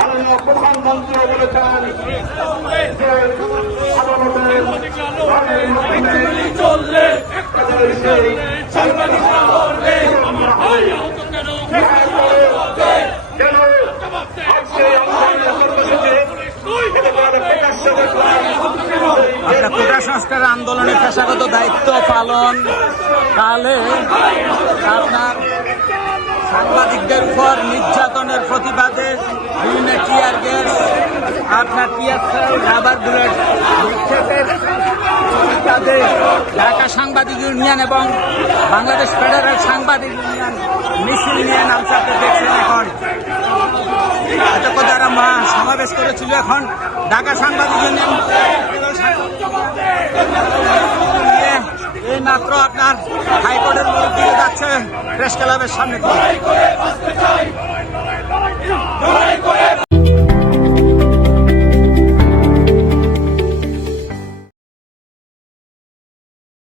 তারা প্রধানমন্ত্রী বলেছেন চললে কোটা সংস্কার আন্দোলনের পেশাগত দায়িত্ব পালন কালে আপনার সাংবাদিকদের উপর নির্যাতনের প্রতিবাদে বিভিন্ন টিয়ার গ্যাস আপনার টিয়ার রাবার বুলেট নিক্ষেপের তাদের ঢাকা সাংবাদিক ইউনিয়ন এবং বাংলাদেশ ফেডারেল সাংবাদিক ইউনিয়ন মিছিল নিয়ে নামছে। আপনি দেখছেন এখন এতক্ষণ যারা সমাবেশ করেছিল এখন ঢাকা সাংবাদিক ইউনিয়ন এই মাত্র আপনার হাইকোর্টের মোড় দিয়ে যাচ্ছে প্রেস ক্লাবের সামনে।